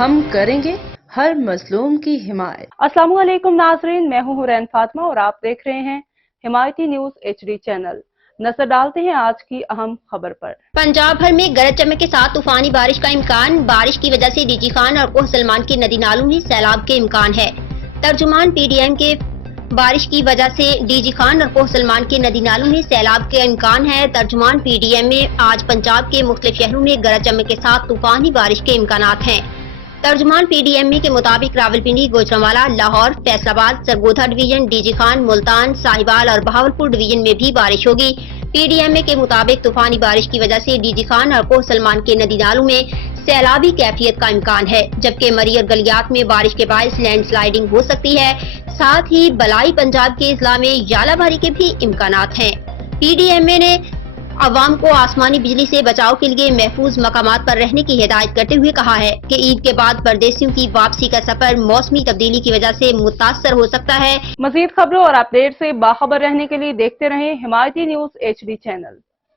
ہم کریں گے ہر مظلوم کی حمایت۔ السلام علیکم ناظرین، میں ہوں حورین فاطمہ اور آپ دیکھ رہے ہیں حمایتی نیوز HD چینل۔ نظر ڈالتے ہیں آج کی اہم خبر پر۔ پنجاب بھر میں گرج چمک کے ساتھ طوفانی بارش کا امکان، بارش کی وجہ سے ڈی جی خان اور کوہ سلمان کے ندی نالوں میں سیلاب کے امکان ہے۔ ترجمان PDM کے بارش کی وجہ سے ڈی جی خان اور کوہ سلمان کے ندی نالوں میں سیلاب کے امکان ہے۔ ترجمان PDM میں آج پنجاب کے مختلف شہروں میں گرج چمک کے ساتھ طوفانی بارش کے امکانات ہیں۔ ترجمان PDM کے مطابق Rawalpindi, Gujranwala, Lahore, Faisalabad, Sargodha division, D G Khan, Multan, Sahiwal اور بہاولپور ڈویژن میں بھی بارش ہوگی۔ PDM کے مطابق طوفانی بارش کی وجہ سے ڈی جی خان اور کوہ سلمان کے ندی نالوں میں سیلابی کیفیت کا امکان ہے، جبکہ مری اور گلیات میں بارش کے باعث لینڈ سلائیڈنگ ہو سکتی ہے۔ ساتھ ہی بلائی پنجاب کے اضلاع میں ژالہ باری کے بھی امکانات ہیں۔ PDM نے عوام کو آسمانی بجلی سے بچاؤ کے لیے محفوظ مقامات پر رہنے کی ہدایت کرتے ہوئے کہا ہے کہ عید کے بعد پردیسیوں کی واپسی کا سفر موسمی تبدیلی کی وجہ سے متاثر ہو سکتا ہے۔ مزید خبروں اور اپڈیٹ سے باخبر رہنے کے لیے دیکھتے رہیں حمایتی نیوز HD چینل۔